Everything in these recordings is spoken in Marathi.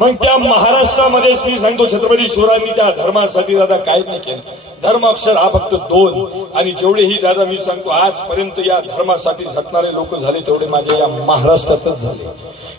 मग त्या महाराष्ट्रामध्येच मी सांगतो छत्रपती शिवरायांनी त्या धर्मासाठी दादा काय नाही केलं. धर्म अक्षर हा फक्त दोन. आणि जेवढेही दादा मी सांगतो आजपर्यंत या धर्मासाठी झटणारे लोक झाले तेवढे माझ्या या महाराष्ट्रातच झाले.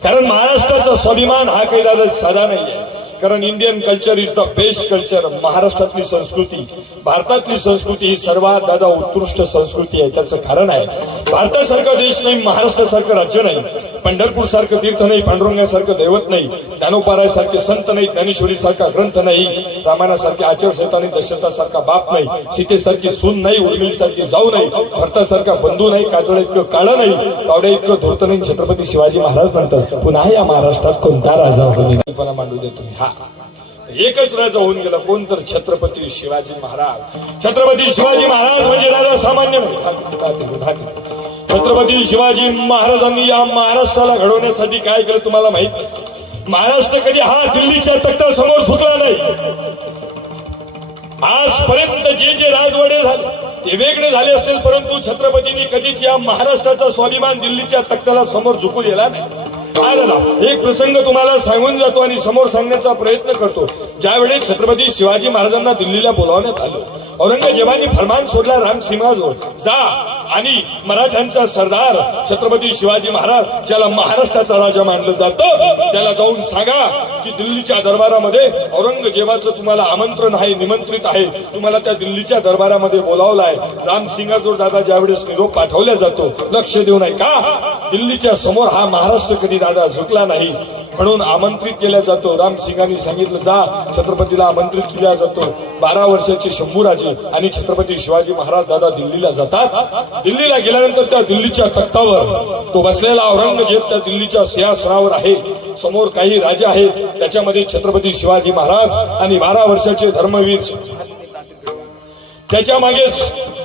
कारण महाराष्ट्राचा स्वाभिमान हा काही दादा साधा नाही आहे कारण Indian culture is the best culture महाराष्ट्रातली संस्कृती भारतातली संस्कृती ही सर्वात दादा उत्कृष्ट संस्कृती आहे त्याचं कारण आहे. भारतासारखा देश नाही महाराष्ट्रासारखं राज्य नाही. पंढरपूर सारखं तीर्थ नाही पांडुरंगासारखं दैवत नाही ज्ञानोपारायसारखे संत नाही ज्ञानेश्वरी सारखा ग्रंथ नाही रामायणासारखे आचारसंहिता नाही दशरथासारखा बाप नाही सीतेसारखी सून नाही उर्मिळीसारखी जाऊ नाही भरतासारखा बंधू नाही काजळ इतकं काळं नाही कावड्या इतकं धोरत नाही छत्रपती शिवाजी महाराज नंतर पुन्हा या महाराष्ट्रात कोणता राजा होईल कल्पना मांडू दे तुम्ही. हा. एकच राजा होऊन गेला कोण तर? छत्रपती शिवाजी महाराज. छत्रपती शिवाजी महाराज म्हणजे राजा सामान्य. छत्रपती शिवाजी महाराजांनी या महाराष्ट्राला घडवण्यासाठी काय केलं तुम्हाला माहीत नसतं महाराष्ट्र कधी हा दिल्लीच्या तख्तासमोर झुकला नाही. आजपर्यंत जे जे राजवाडे झाले ते वेगळे झाले असतील परंतु छत्रपतींनी कधीच या महाराष्ट्राचा स्वाभिमान दिल्लीच्या तख्ताला समोर झुकू दिला नाही. काय एक प्रसंग तुम्हाला सांगून जातो आणि समोर सांगण्याचा प्रयत्न करतो. ज्यावेळी छत्रपती शिवाजी महाराजांना दिल्लीला बोलावण्यात आलं औरंगजेबाने फरमान सोडला रामसिंहाजवळ जा. आणि मराठ्यांचा सरदार छत्रपती शिवाजी महाराज ज्याला महाराष्ट्राचा राजा मानलं जातं त्याला जाऊन सांगा की दिल्लीच्या दरबारामध्ये औरंगजेबाचं तुम्हाला आमंत्रण आहे निमंत्रित आहे. तुम्हाला त्या दिल्लीच्या दरबारामध्ये बोलावलं आहे रामसिंगाजवळ दादा ज्यावेळेस निरोप पाठवला जातो लक्ष देऊ नये का दिल्लीच्या समोर हा महाराष्ट्र कधी दादा झुकला नाही. म्हणून आमंत्रित केला जातो. रामसिंगांनी सांगितलं जा छत्रपतीला आमंत्रित केला जातो. बारा वर्षाचे शंभूराजे आणि छत्रपती शिवाजी महाराज दादा दिल्लीला जातात. दिल्लीला गेल्यानंतर त्या दिल्लीच्या तख्तावर तो बसलेला औरंगजेब त्या दिल्लीच्या सिंहासनावर आहे. समोर काही राजे आहेत. त्याच्यामध्ये छत्रपती शिवाजी महाराज आणि बारा वर्षाचे धर्मवीर त्याच्यामागे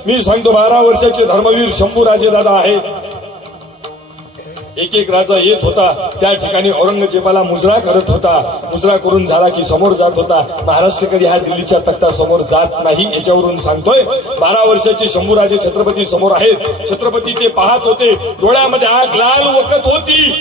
मी सांगतो बारा वर्षाचे धर्मवीर शंभूराजे दादा आहेत. एक एक राजा येत होता. त्या ठिकाणी औरंगजेबाला मुजरा करत होता. मुजरा करून झाला की समोर जात होता. महाराष्ट्र कधी हा दिल्लीच्या तख्ता समोर जात नाही याच्यावरून सांगतोय. बारा वर्षाचे शंभूराजे छत्रपती समोर आहेत. छत्रपती ते पाहत होते. डोळ्यामध्ये आग लाल वकत होती.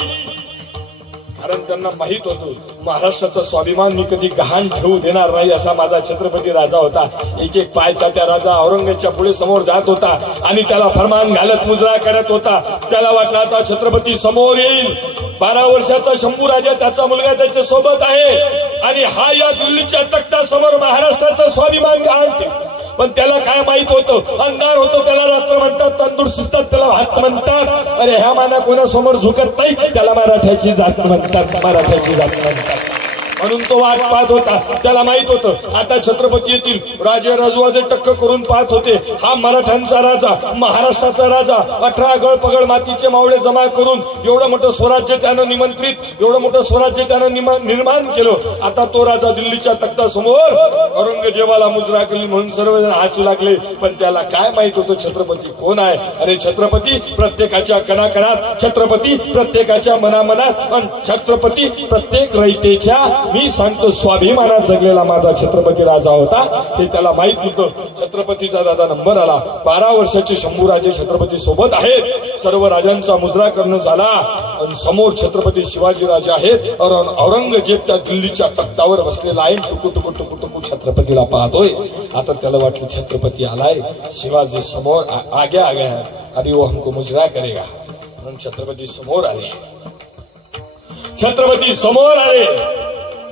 कारण त्यांना माहीत होतं महाराष्ट्राचा स्वाभिमान मी कधी गहाण ठेवू देणार नाही असा माझा छत्रपती राजा होता. एक एक पायचा त्या राजा औरंगजेबच्या पुढे समोर जात होता आणि त्याला फरमान घालत मुजरा करत होता. त्याला वाटलं आता छत्रपती समोर येईल. बारा वर्षाचा शंभू राजा त्याचा मुलगा त्याच्या सोबत आहे. आणि हा या दिल्लीच्या तख्तासमोर महाराष्ट्राचा स्वाभिमान गहाण ठेव. पण त्याला काय माहीत होतं? अंधार होतो त्याला रात्र म्हणतात तंदूर असतात त्याला हात म्हणतात. अरे ह्या माना कोणासमोर झुकत नाही त्याला मराठ्याची जात म्हणतात मराठ्याची जात म्हणतात. म्हणून तो वाट पाहत होता. त्याला माहीत होतं आता छत्रपती येतील. राजे राजवाजे टक्क करून पाहत होते. हा मराठ्यांचा राजा महाराष्ट्राचा राजा अठरा गळ पगड मातीचे मावळे जमा करून एवढं मोठं स्वराज्य त्यानं निमंत्रित एवढं मोठं स्वराज्य त्यानं निर्माण केलं. आता तो राजा दिल्लीच्या तख्तासमोर औरंगजेबाला मुजरा केली म्हणून सर्वजण हसू लागले. पण त्याला काय माहीत होतं छत्रपती कोण आहे? अरे छत्रपती प्रत्येकाच्या कणाकणात छत्रपती प्रत्येकाच्या मनामनात आणि छत्रपती प्रत्येक रयतेच्या मी सांगतो स्वाभिमानात जगलेला माझा छत्रपती राजा होता. हे त्याला माहीत नव्हतं छत्रपतीचा दादा नंबर आला. बारा वर्षाचे शंभूराजे छत्रपती सोबत आहेत. सर्व राजांचा मुजरा करणं झाला. आणि समोर छत्रपती शिवाजीराजे आहेत. औरंगजेब त्या दिल्लीच्या तख्तावर बसलेला आहे. टुकू टुकू टुकू टुकू छत्रपतीला पाहतोय. आता त्याला वाटलं छत्रपती आलाय. शिवाजी समोर आग्या आग्या. अरे वो हमको मुजरा करेगा. म्हणून छत्रपती समोर आले. छत्रपती समोर आले.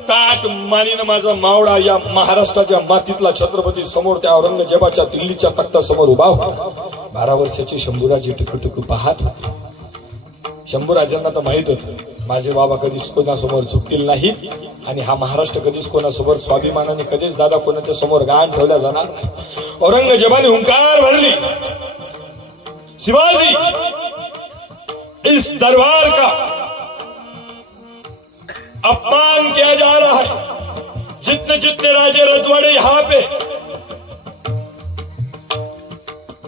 ताट मानीनं माझा मावळा या महाराष्ट्राच्या मातीतला छत्रपती समोर त्या औरंगजेबाच्या दिल्लीच्या तख्तासमोर उभा होता. बारा वर्षाचे शंभूराजी टुकू पाहत होते. शंभूराजांना तर माहीत होत माझे बाबा कधीच कोणासमोर झुकतील नाही आणि हा महाराष्ट्र कधीच कोणासमोर स्वाभिमानाने कधीच दादा कोणाच्या समोर गाण ठेवल्या जाणार नाही. औरंगजेबाने हुंकार भरली. शिवाजी इस दरबार का अपमान किया जा रहा है। जितने जितने राजे रजवाड़े यहाँ पे,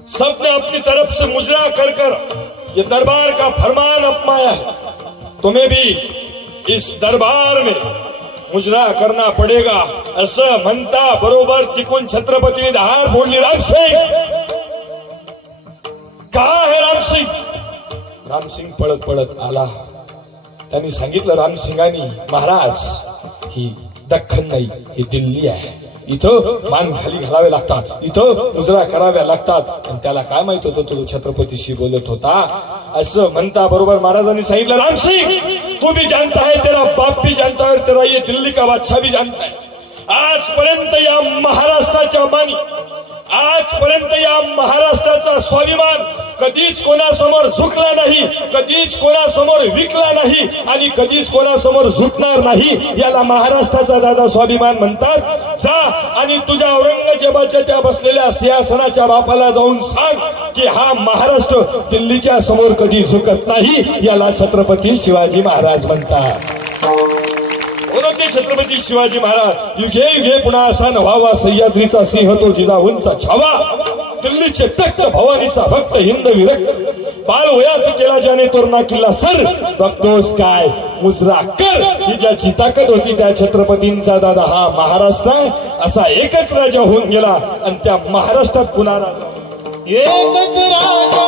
सबने अपनी तरफ़ से मुजरा कर कर ये दरबार का फरमान अपमाया है। तुम्हें भी इस दरबार में मुजरा करना पडेगा। असं म्हणता बरोबर तिकुन छत्रपतीने धार फोडली रामसिंग कहा है राम सिंह? राम सिंह पळत पळत आला। त्यांनी सांगितलं रामसिंगानी महाराज ही दख्खन नाही ही दिल्ली आहे. इथं मान खाली घालावे लागतात इथं मुजरा कराव्या लागतात. आणि त्याला काय माहीत होतं तो छत्रपतीशी बोलत होता? असं म्हणता बरोबर महाराजांनी सांगितलं रामसिंग तू भी जानता है तेरा बाप भी जानता है तेरा ये दिल्ली का बादशाह भी जानता है आजपर्यंत या महाराष्ट्राच्या मानी आजपर्यंत या महाराष्ट्राचा स्वाभिमान कधीच कोणासमोर झुकला नाही कधीच कोणासमोर विकला नाही आणि कधीच कोणासमोर झुकणार नाही याला महाराष्ट्राचा दादा स्वाभिमान म्हणतात. जा आणि तुझ्या औरंगजेबाच्या त्या बसलेल्या सिंहासनाच्या बापाला जाऊन सांग की हा महाराष्ट्र दिल्लीच्या समोर कधी झुकत नाही याला छत्रपती शिवाजी महाराज म्हणतात. ते छत्रपती शिवाजी महाराज युगे युगे पुन्हा असा नवावा सह्याद्रीचा सिंह तो जिजाऊंचा छावा. दिल्लीचे तख्त भवानीचा भक्त हिंद विरक्त बाल वयात केला ज्याने तोरणा किल्ला सर. बघतोस काय? मुजरा कर. ही ज्याची ताकद होती त्या छत्रपतींचा दादा हा महाराष्ट्र आहे. असा एकच राजा होऊन गेला आणि त्या महाराष्ट्रात पुन्हा एकच राजा.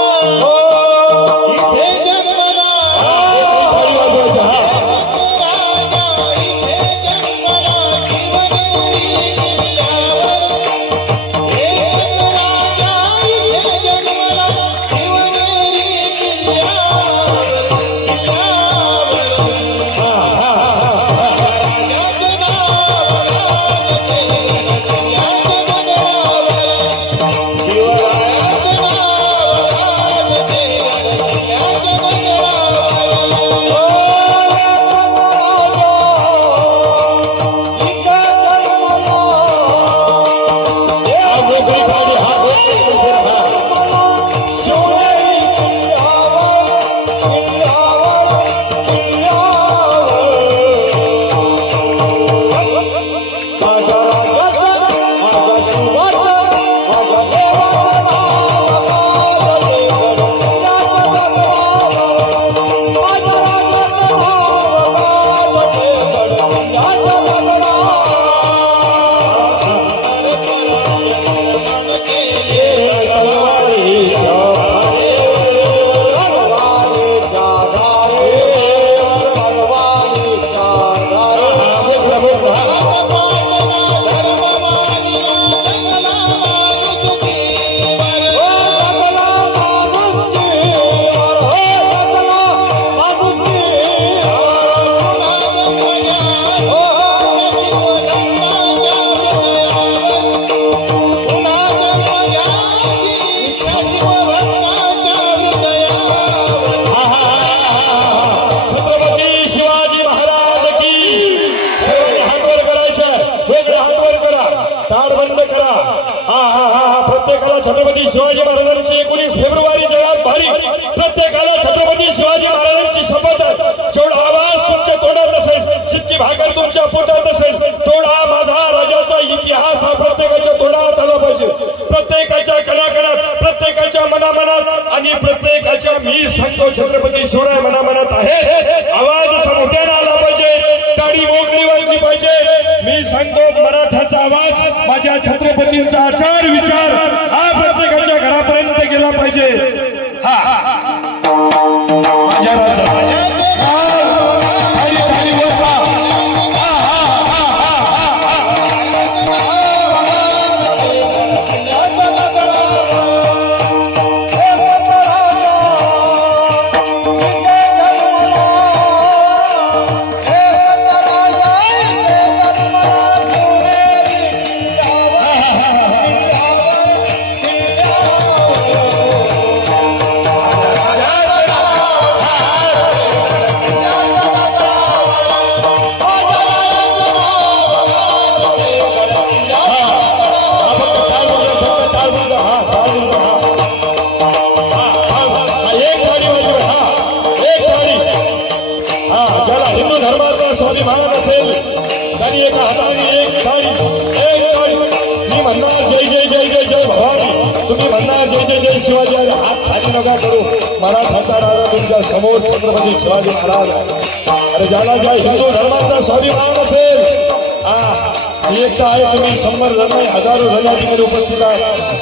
ताड बंद करा. हा हा हा हा प्रत्येकाला छत्रपती शिवाजी महाराजांची एकोणीस फेब्रुवारी जगात भारी. प्रत्येकाला छत्रपती शिवाजी महाराजांची शपथ. आहे जेवढा आवाज तुमच्या तोंडात असेल जितकी भाकर तुमच्या पोटात असेल तेवढा माझा राजाचा इतिहास हा प्रत्येकाच्या तोंडात आला पाहिजे. प्रत्येकाच्या कणाकणात प्रत्येकाच्या मनामनात आणि प्रत्येकाच्या मी सांगतो छत्रपती शिवराय मनामनात आहे. आवाज छत्रपतींचा आचार विचार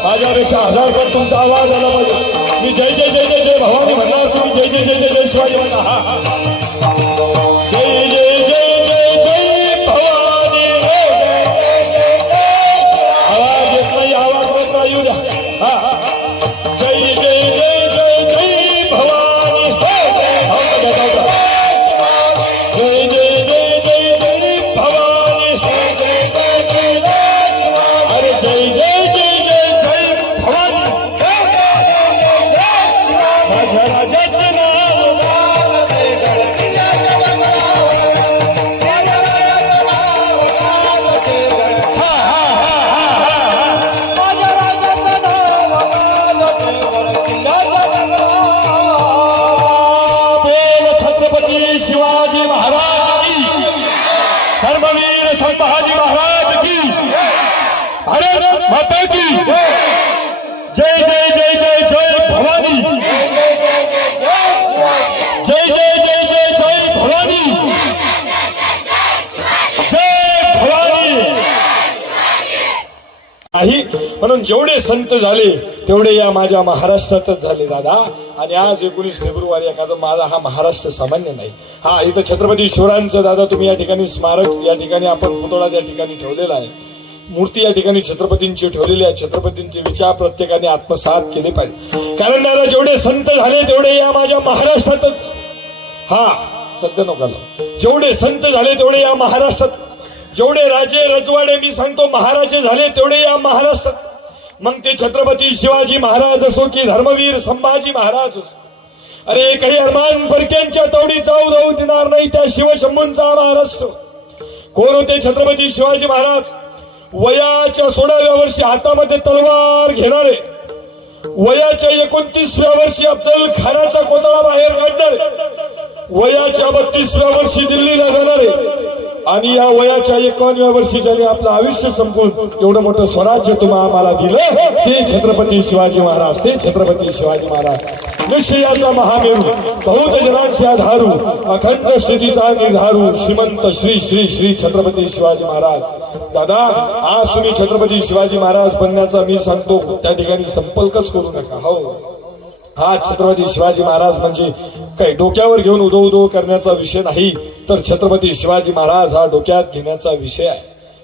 माझ्यापेक्षा हजार पण तुमचा आवाज आला पाहिजे. मी जय जय जय जय जय भवानी म्हणणार तुम्ही जय जय जय जय जय शिवाजी म्हणा हा जय धर्मवीर संभाजी महाराज की। भारत माता की। जय जय जय जय जय भवानी। जय जय जय जय जय भवानी। जय भवानी। नाही म्हणून जेवढे संत झाले तेवढे या माझ्या महाराष्ट्रातच झाले दादा. आणि आज एकोणीस फेब्रुवारी एखादा माझा हा महाराष्ट्र सामान्य नाही. हा इथं छत्रपती शिवरायांचं दादा तुम्ही या ठिकाणी स्मारक या ठिकाणी आपण पुतळा या ठिकाणी ठेवलेला आहे. मूर्ती या ठिकाणी छत्रपतींची ठेवलेली आहे. छत्रपतींचे विचार प्रत्येकाने आत्मसात केले पाहिजे. कारण दादा जेवढे संत झाले तेवढे या माझ्या महाराष्ट्रातच. हा सध्या नका जेवढे संत झाले तेवढे या महाराष्ट्रात. जेवढे राजे रजवाडे मी सांगतो महाराजे झाले तेवढे या महाराष्ट्रात. मग ते छत्रपती शिवाजी महाराज असो की धर्मवीर संभाजी महाराज असो. अरे काही हरमान परक्यांच्या तवडी जाऊ जाऊ देणार नाही त्या शिवशंभूंचा महाराष्ट्र कोण होते छत्रपती शिवाजी महाराज? वयाच्या सोळाव्या वर्षी हातामध्ये तलवार घेणारे. वयाच्या एकोणतीसव्या वर्षी अफजल खानाचा कोतळा बाहेर काढणारे. वयाच्या बत्तीसव्या वर्षी दिल्लीला जाणारे. आणि या वयाच्या एकावन्नव्या वर्षी ज्याने आपलं आयुष्य संपवून एवढं मोठं स्वराज्य तुम्हा आम्हाला दिलं. ते छत्रपती शिवाजी महाराज ते छत्रपती शिवाजी महाराज. निश्चयाचा महामेरू बहुत जनांचे आधारू अखंड स्थितीचा निर्धारू श्रीमंत श्री श्री श्री छत्रपती शिवाजी महाराज. दादा आज तुम्ही छत्रपती शिवाजी महाराज बनण्याचा मी सांगतो. त्या ठिकाणी संपर्कच करू नका हो. हा छत्रपती शिवाजी महाराज म्हणजे काही डोक्यावर घेऊन उदो उदो करण्याचा विषय नाही तर छत्रपती शिवाजी महाराज हा डोक्यात घेण्याचा विषय आहे.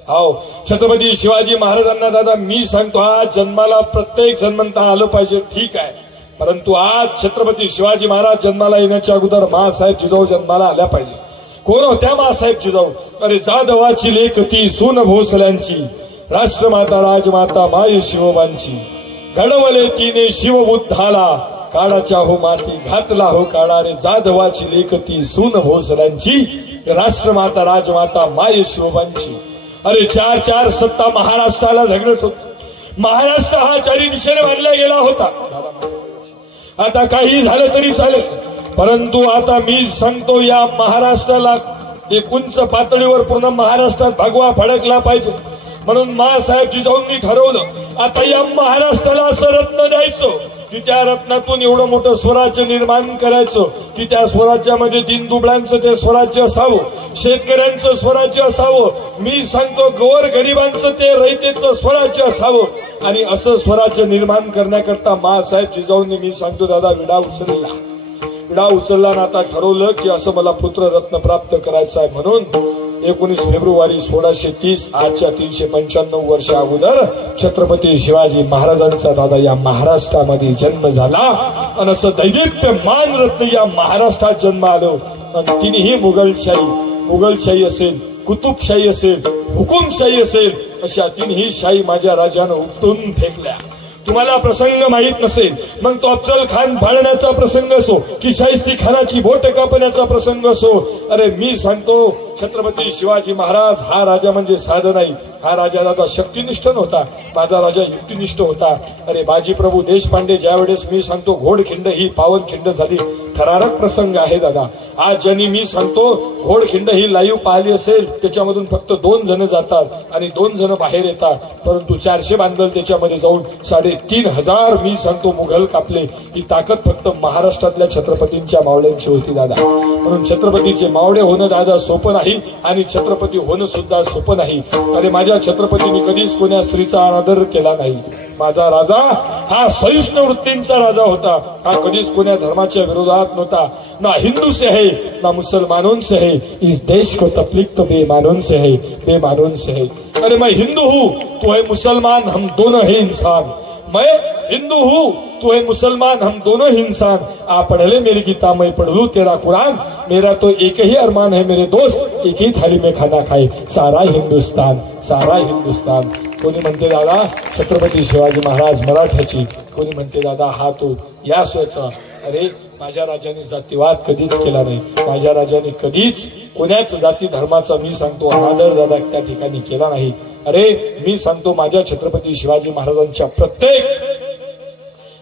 हो छत्रपती शिवाजी महाराजांना दादा मी सांगतो आज जन्माला प्रत्येक जन्मंता आलं पाहिजे ठीक आहे. परंतु आज छत्रपती शिवाजी महाराज जन्माला येण्याच्या अगोदर मासाहेब जिजाऊ जन्माला आल्या पाहिजे. कोण होत्या मासाहेब जिजाऊ? अरे जाधवाची लेख ती सून भोसल्यांची. राष्ट्रमाता राजमाता माय शिवबांची. घडवले तिने शिवबुद्धाला. काळाच्या हो माती घातला हो काळा रे जाधवाची लेखती सून भोसल्यांची. राष्ट्रमाता राजमाता माय शोभांची. अरे चार चार सत्ता महाराष्ट्राला झगडत होत. महाराष्ट्र हा चारी दिशेने मानला गेला होता. आता काही झालं तरी चालेल. परंतु आता मी सांगतो या महाराष्ट्राला एक उंच पातळीवर पूर्ण महाराष्ट्रात भगवा फडकला पाहिजे. म्हणून मासाहेब जिजाऊंनी ठरवलं आता या महाराष्ट्राला असं रत्न द्यायचं. की त्या रत्नातून एवढं मोठं स्वराज्य निर्माण करायचं की त्या स्वराज्यामध्ये दिन दुबळ्यांचं ते स्वराज्य असावं शेतकऱ्यांचं स्वराज्य असावं मी सांगतो गोर गरिबांचं ते रयतेचं स्वराज्य असावं. आणि असं स्वराज्य निर्माण करण्याकरता मासाहेब जिजाऊंनी मी सांगतो दादा विडा उचलला. विडा उचलला ना आता ठरवलं की असं मला पुत्र रत्न प्राप्त करायचं आहे म्हणून एकोणीस फेब्रुवारी सोळाशे तीस आजच्या तीनशे पंच्याण्णव वर्ष अगोदर छत्रपती शिवाजी महाराजांचा दादा या महाराष्ट्रामध्ये जन्म झाला. आणि असं दैदिप्य मान रत्न या महाराष्ट्रात जन्म आलो. आणि तिन्ही मुघलशाही मुघलशाही असेल कुतुबशाही असेल हुकुमशाही असेल अशा तिन्ही शाही माझ्या राजानं उपटून फेकल्या. तुम्हाला प्रसंग माहीत नसेल मग तो अफजल खान फाळण्याचा प्रसंग असो की शाहिस्ती खानाची बोट कापण्याचा प्रसंग असो अरे मी सांगतो छत्रपती शिवाजी महाराज हा राजा म्हणजे साधं नाही. हा राजा दादा शक्तिनिष्ठ नव्हता माझा राजा युक्तिनिष्ठ होता. अरे बाजी प्रभू देशपांडे ज्या वेळेस मी सांगतो घोडखिंड ही पावनखिंड झाली. थरारक प्रसंग आहे दादा. आज ज्यांनी मी सांगतो घोडखिंड ही लाईव्ह पाहिली असेल त्याच्यामधून फक्त दोन जण जातात आणि दोन जण बाहेर येतात. परंतु चारशे बांधल त्याच्यामध्ये जाऊन साडेतीन हजार मी सांगतो मुघल कापले. ही ताकद फक्त महाराष्ट्रातल्या छत्रपतींच्या मावळ्यांची होती दादा. म्हणून छत्रपतीचे मावळे होणं दादा सोपं नाही आणि छत्रपती होणं सुद्धा सोपं नाही. अरे माझ्या छत्रपतीने कधीच कोण्या स्त्रीचा अनादर केला नाही. माझा राजा हा सहिष्णू वृत्तींचा राजा होता. हा कधीच कोण्या धर्माच्या विरोधात नव्हता. ना हिंदू से है ना मुसलमानों से है. इस देश को तकलीफ तो बेमानों से है बेमानों से है. अरे मैं हिंदू हूँ तो है मुसलमान हम दोनों है इंसान. मैं हिंदू हूँ तू है मुसलमान हम दोनों ही इंसान. आप पढ़ ले मेरी गीता मैं पढ़ लू तेरा कुरान. मेरा तो एक ही अरमान है मेरे दोस्त एक ही थाली में खाना खाए. सारा हिंदुस्तान सारा हिंदुस्तान. कोणी म्हणते दादा छत्रपती शिवाजी महाराज मराठ्याची. कोणी म्हणते दादा हा तो या सोयचा अरे माझ्या राजाने जातीवाद कधीच केला नाही. माझ्या राजाने कधीच कोण्याच जाती धर्माचा मी सांगतो अनादर दादा त्या ठिकाणी केला नाही. अरे मी सांगतो माझ्या छत्रपती शिवाजी महाराजांच्या प्रत्येक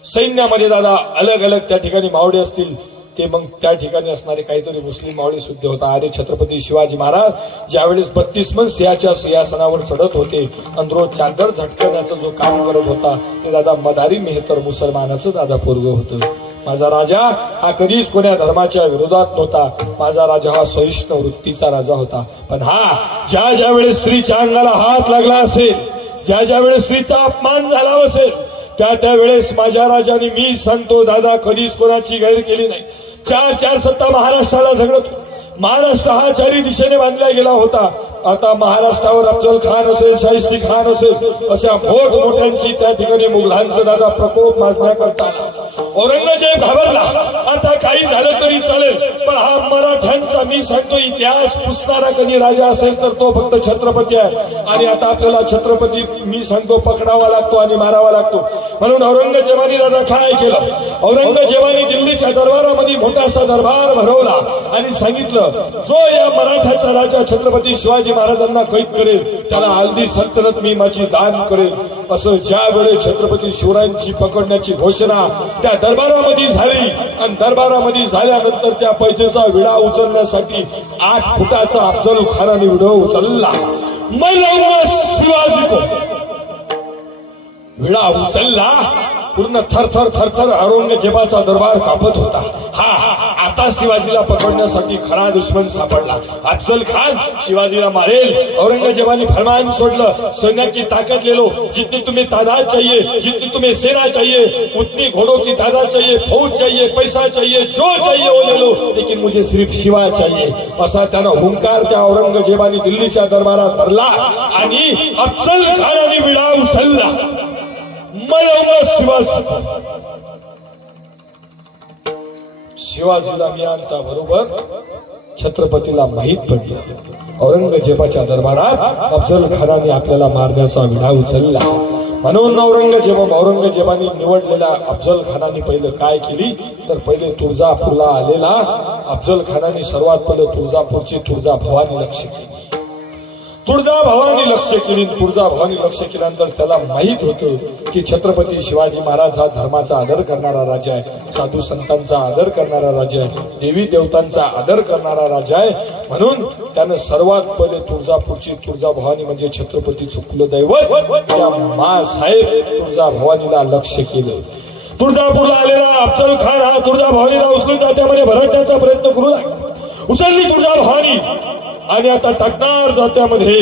सैन्यामध्ये दादा अलग अलग त्या ठिकाणी मावडे असतील. ते मग त्या ठिकाणी असणारे काहीतरी मुस्लिम मावळी सुद्धा होता. अरे छत्रपती शिवाजी महाराज ज्यावेळेस बत्तीस मन सिंहाच्या सिंहासनावर चढत होते आणि चांदर चादर झटकण्याचं जो काम करत होता ते दादा मदारी मेहतर मुसलमानाचं दादा पोरग होतं. माझा राजा हा कधीच कोण्या धर्माच्या विरोधात नव्हता. माझा राजा हा सहिष्णू वृत्तीचा राजा होता. पण हा ज्या ज्या वेळेस स्त्रीच्या अंगाला हात लागला असेल ज्या ज्या वेळेस स्त्रीचा अपमान झाला असेल त्या त्या वेळेस माझ्या राजाने मी सांगतो दादा कधीच कोणाची गैर केली नाही. चार चार सत्ता महाराष्ट्राला झगडत महाराष्ट्र हा चारी दिशेने बांधला गेला होता. आता महाराष्ट्रावर अफजल खान असेल शाहिस्ती खान असेल अशा मोठ मोठ्यांची त्या ठिकाणी मुघलांचं दादा प्रकोप माजण्याकरता औरंगजेब घाबरला. आता काही झालं तरी चालेल पण हा मराठ्यांचा मी सांगतो इतिहास. पुसणारा कधी राजा असेल तर तो फक्त छत्रपती आहे. आणि आता आपल्याला छत्रपती मी सांगतो पकडावा लागतो आणि मारावा लागतो. म्हणून औरंगजेबाने दादा काय केलं. औरंगजेबाने दिल्लीच्या दरबारामध्ये मोठासा दरबार भरवला आणि सांगितलं जो या मराठ्याचा राजा छत्रपती शिवाजी महाराजांना कैद करेल त्याला हल्दी सल्तनत मी माझी दान करेल. असं ज्या वेळेस छत्रपती शिवरायांची पकडण्याची घोषणा त्या दरबारामध्ये झाली आणि दरबारामध्ये झाल्यानंतर त्या पैजेचा विडा उचलण्यासाठी आठ फुटाचा अफजल खानाने विडा उचलला. शिवाजी को विडा उचलला. पूर्ण थरथर थरथर औरंगजेबाचा दरबार कापत होता. हा. आता शिवाजीला पकडण्यासाठी खरा दुश्मन सापडला. अफजल खान शिवाजीला मारेल. औरंगजेबाने फरमान सोडलं. सैन्याची ताकद ताकत ले लो जितनी तुम्हें तादाद चाहिए जितनी तुम्हें सेना चाहिए उतनी घोड़ों की तादाद चाहिए फौज चाहिए पैसा चाहिए जो चाहिए वो ले लो. लेकिन मुझे सिर्फ शिवा चाहिए. असा त्यानं हुंकार त्या औरंगजेबाने दिल्लीच्या दरबारात भरला आणि अफजल खानाने विडा उचलला. मलंग शिवा शिवाजीला मी बरोबर. छत्रपतीला माहीत पडलं. औरंगजेबाच्या दरबारात अफजल खानाने आपल्याला मारण्याचा विडा उचलला. म्हणून औरंगजेब औरंगजेबाने निवडलेल्या अफजल खानाने पहिलं काय केली? तर पहिले तुळजापूरला आलेला अफजल खानाने सर्वात पहिले तुळजापूरची तुळजा भवानी लक्ष केली. तुळजाभवानी लक्ष केली. तुळजा भवानी लक्ष केल्यानंतर त्याला माहीत होतं की छत्रपती शिवाजी महाराज हा धर्माचा आदर करणारा राजा आहे. साधू संतांचा आदर करणारा राजा आहे. देवी देवतांचा आदर करणारा राजा आहे. म्हणून त्यानं सर्वात पहिले तुळजापूरची तुळजा भवानी म्हणजे छत्रपतीचं कुलदैवत त्या मा साहेब तुळजा भवानीला लक्ष केलं. तुळजापूरला आलेला अफजल खान हा तुळजा भवानीला उचलून जात्यामध्ये भरडण्याचा प्रयत्न करू लागला. उचलली तुळजा भवानी आणि आता टाकणार जात्यामध्ये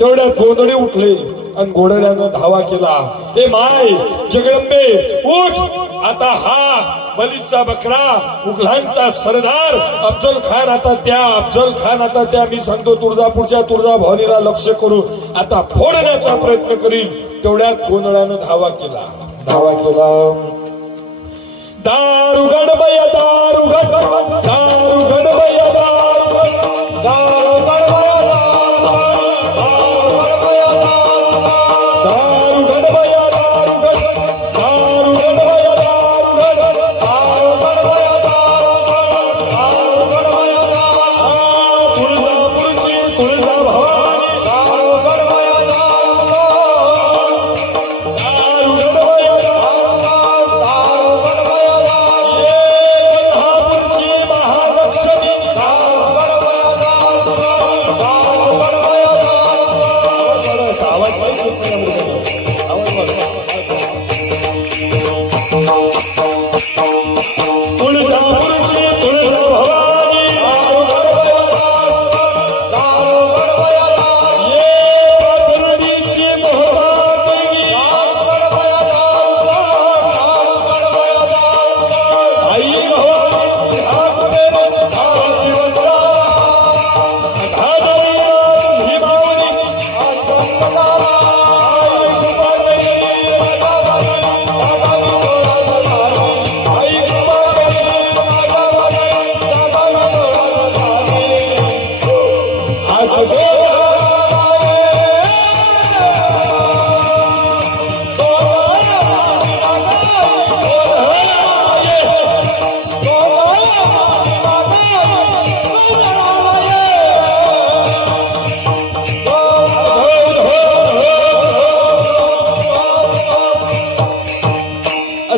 तेवढ्या गोंधळी उठले आणि घोडल्यानं धावा केला. हे माय जगदंबे उठ! आता हा बलीचा बकरा मुघलांचा सरदार अफजल खान आता त्या अफजल खान आता त्या मी सांगतो तुळजापूरच्या तुळजा भवानीला लक्ष करून आता फोडण्याचा प्रयत्न करीन. तेवढ्यात गोंधळानं धावा केला. धावा केला. दारुगड बया दारू गड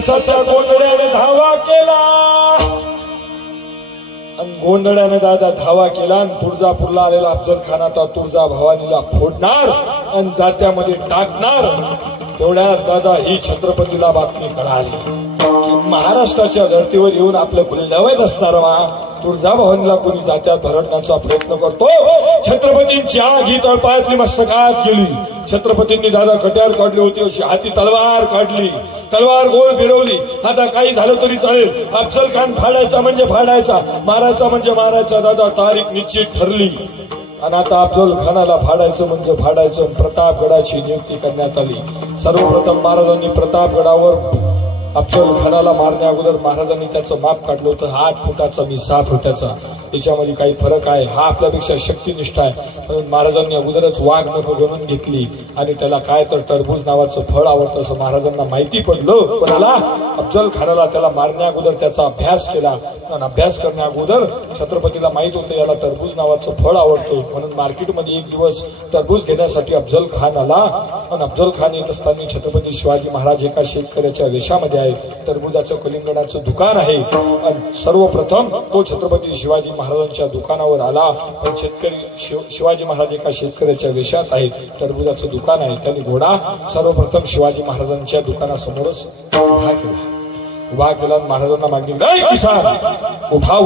असा त्या गोंधळ्याने धावा केला. गोंधळ्याने दादा धावा केला आणि तुळजापूरला आलेला अफजल खान आता तुळजा भवानीला फोडणार आणि जात्यामध्ये टाकणार. तेवढ्यात दादा ही छत्रपतीला बातमी कळाली की महाराष्ट्राच्या धर्तीवर येऊन आपलं कुलडवत असणार वा. तुळजाभवनला कोणी जात्यात भरडण्याचा प्रयत्न करतो. छत्रपतींची आग ही तळपायातली मस्तकात गेली. छत्रपतींनी दादा कट्यार काढली होती अशी हाती तलवार काढली. तलवार गोल फिरवली. आता काही झालं तरी चालेल. अफजल खान फाडायचा म्हणजे फाडायचा मारायचा म्हणजे मारायचा दादा तारीख निश्चित ठरली. आणि आता अफजल खानाला फाडायचं म्हणजे फाडायचं प्रतापगडाची नियुक्ती करण्यात आली. सर्वप्रथम महाराजांनी प्रतापगडावर अफजल खडाला मारण्या अगोदर महाराजांनी त्याचं माप काढलं होतं. हा आठ फुटाचा मी सहा फुटाचा. याच्यामध्ये काही फरक आहे. हा आपल्यापेक्षा शक्तिनिष्ठ आहे. म्हणून महाराजांनी अगोदरच वाघ नको गणून घेतली. आणि त्याला काय तर टरबूज नावाचं फळ आवडतं असं महाराजांना माहिती पडलं. कोणाला अफजल खानाला त्याला मारण्या अगोदर त्याचा अभ्यास केला. आणि अभ्यास करण्या अगोदर छत्रपतीला माहीत होतं याला टरबूज नावाचं फळ आवडतं. म्हणून मार्केटमध्ये एक दिवस टरबूज घेण्यासाठी अफजल खान आला. आणि अफजल खान येत असताना छत्रपती शिवाजी महाराज एका शेतकऱ्याच्या वेशामध्ये आहे. टरबुजाचं कलिंगणाचं दुकान आहे. आणि सर्वप्रथम तो छत्रपती शिवाजी महाराजांच्या दुकानावर आला. पण शेतकरी शिव- शिवाजी महाराज एका शेतकऱ्याच्या वेशात आहेत. टरबुजाचं दुकान आहे. त्यांनी घोडा सर्वप्रथम शिवाजी महाराजांच्या दुकानासमोरच उभा केला. उभा केला आणि महाराजांना मागणी केली, "ऐ किसान उठा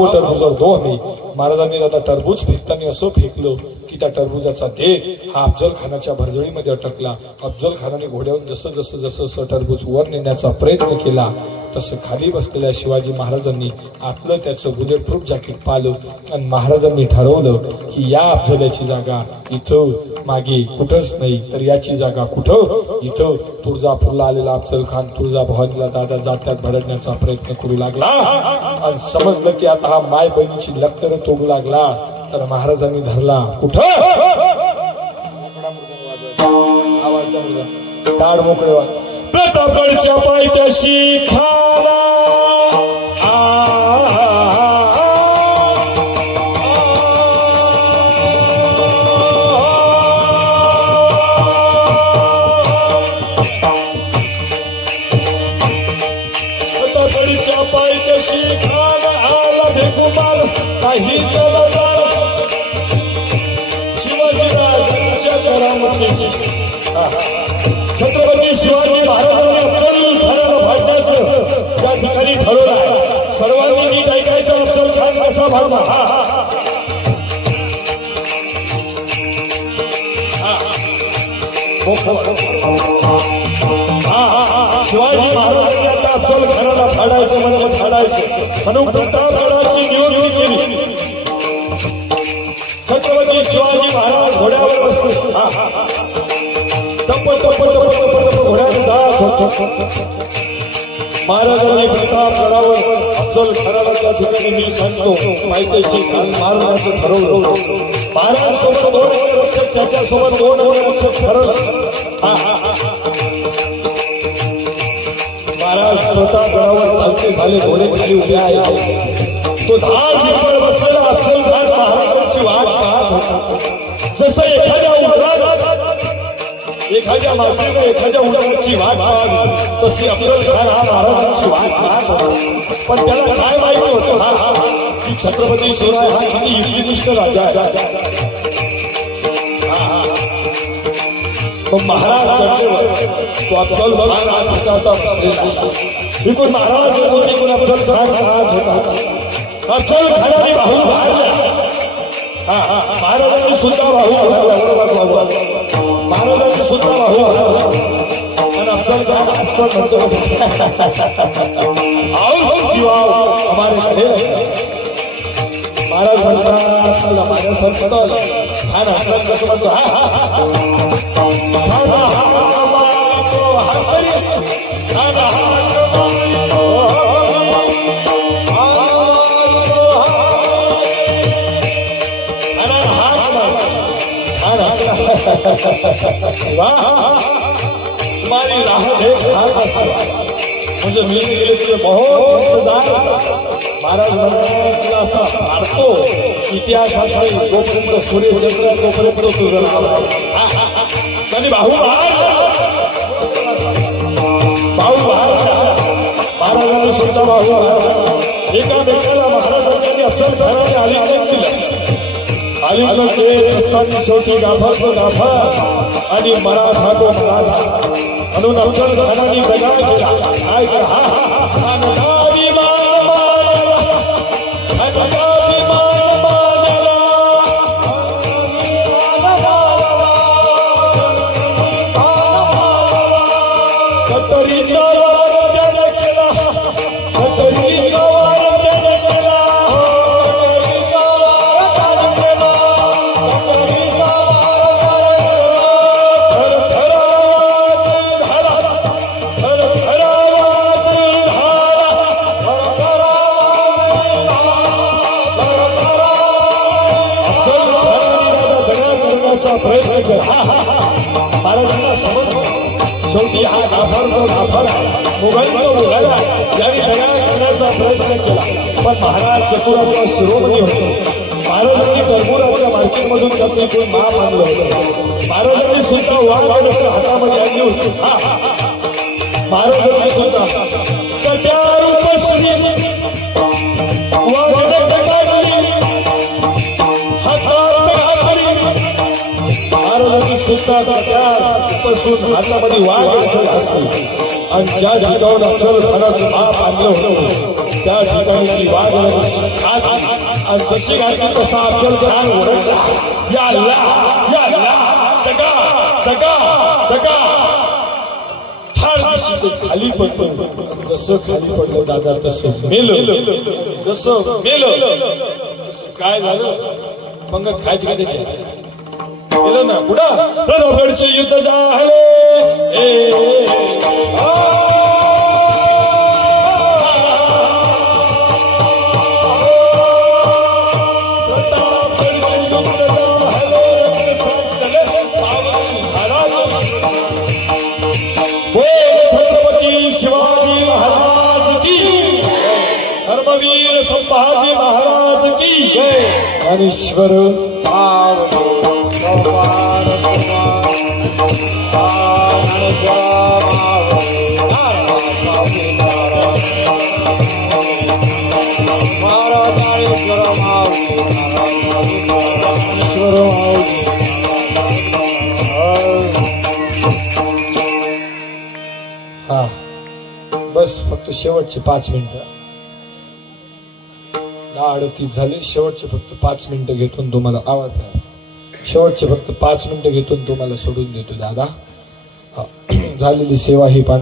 दो आम्ही महाराजांनी आता टरबूज फेकताना असं फेकलं. की त्या टरबुजाचा देह हा अफजल खानाच्या भरजळीमध्ये अटकला. अफजल खानाने घोड्यावरून जसं जसं जसं जसं टरबूज वर नेण्याचा प्रयत्न केला तसं खाली बसलेल्या शिवाजी महाराजांनी आतलं त्याचं बुलेट प्रूफ जॅकेट पाहिलं आणि महाराजांनी ठरवलं की या अफजलाची जागा इथं मागे कुठंच नाही. तर याची जागा कुठं? इथं तुळजापूरला आलेला अफजल खान तुळजा भवानीला दादा जात्यात भरडण्याचा प्रयत्न करू लागला. आणि समजलं की आता हा माय बहिणीची लक्तर तोडू लागला. तर महाराजांनी धरला. कुठं? आवाज ताड मोकळे वा प्रतापगडच्या पायथ्याशी खाला शिवाजीराजांच्या छत्रपती शिवाजी महाराजांनी अफजल खानाला भांडण्याचं त्या ठिकाणी ठरवलं आहे सर्वांनी नीट ऐकायचं अफजल खान कसा भांडला? हा शिवाजी महाराजांनी आता अफजल खानाला फाडायचं म्हणजे फाडायचं म्हणून प्रतापगडाची नियुक्ती केली. शिवाजी महाराज घोड्यावर बसले. तप तप तप तप तप टप्प जात होते महाराजांनी प्रतापगडावर अफजल खानाला ठिकाणी मी सांगतो पायथ्याशी कान मारण्याचं ठरवलं महाराज सोबत दोन रक्षक त्याच्यासोबत दोन रक्षक ठरवलं हा, हा, हा. महाराज प्रतापगडावर चालते झाले घोडे खाली उभे आहे तो धाड पिंपळ बसलेला जसं एखाद्या उंदराला एखाद्या मातीने एखाद्या उंदराची वाट पाहावी तशी अफजल खान हा महाराजांची वाट होता पण त्याला काय माहिती होतं की छत्रपती शिवराय हा किती युक्तिनिष्ठ राजा आहे. मग महाराज तो अफजल खान महाराज होते अफजल खान राहत होता अफजल खानाने भाऊ मारल्या हा, हा, महाराजांनी सुद्धा भाऊ मारला. महाराजांनी सुद्धा भाऊ मारला. आणि अफजल खान म्हणतो आओ शिवा हमारे महाराज म्हणतात माझ्या संपत खान कसं म्हणतो. हा हा हा. खान वाह तुम्हारी राह देख खान हसला म्हणजे मी गेले तुझे बहुत इंतजार महाराज म्हणतात तुला असा मारतो इतिहासात जोपर्यंत सूर्यचंद्र आहे, तोपर्यंत तुझं नाव आहे. आणि भाऊ महाराज भाऊ महाराज महाराजांना आणि सुद्धा भाऊ एकामेकाला महाराजांनी अफजल खानाने आलिंगन दिलं आलिंगन देत असताना शेवटी गाफर तो गाफर आणि मराठा तो मराठा म्हणून अफजल खानाने दगा केला काय पण महाराज चतुराचा शिरोमणी होते. महाराजांनी टरबुराच्या मार्केटमधून त्याचं इकडून महाप आणलं होतं. महाराजांनी सुद्धा वाघ हातामध्ये आणली होती. महाराजांनी सुद्धा. कट्यार उपश्री वाघ हातात घातली महाराजांनी सुद्धा त्यापासून हातामध्ये वाघ अफजल घातली आणि ज्या ठिकाणून अफजल खानाचं बाप आणलं होतं त्या ठिकाणी ती वाघ आणि तशी घातली तसा अफजल खान ओरडला. या अल्लाह या अल्लाह दगा दगा दगा खाली पडलं जसं खाली पडलं दादा तसं मेलं. जसं मेलं. काय झालं? पंगत खायची का त्याची? ना कुठं युद्ध झालं संभाजी महाराज की ज्ञानेश्वर ज्ञानेश्वर माऊली हा. बस फक्त शेवटचे पाच मिनिटं. दहा अडतीस झाले शेवटचे फक्त पाच मिनिटं घेतून तुम्हाला आवाज द्या. शेवटचे फक्त पाच मिनिटं घेतून तुम्हाला सोडून देतो दादा. झालेली सेवा ही पान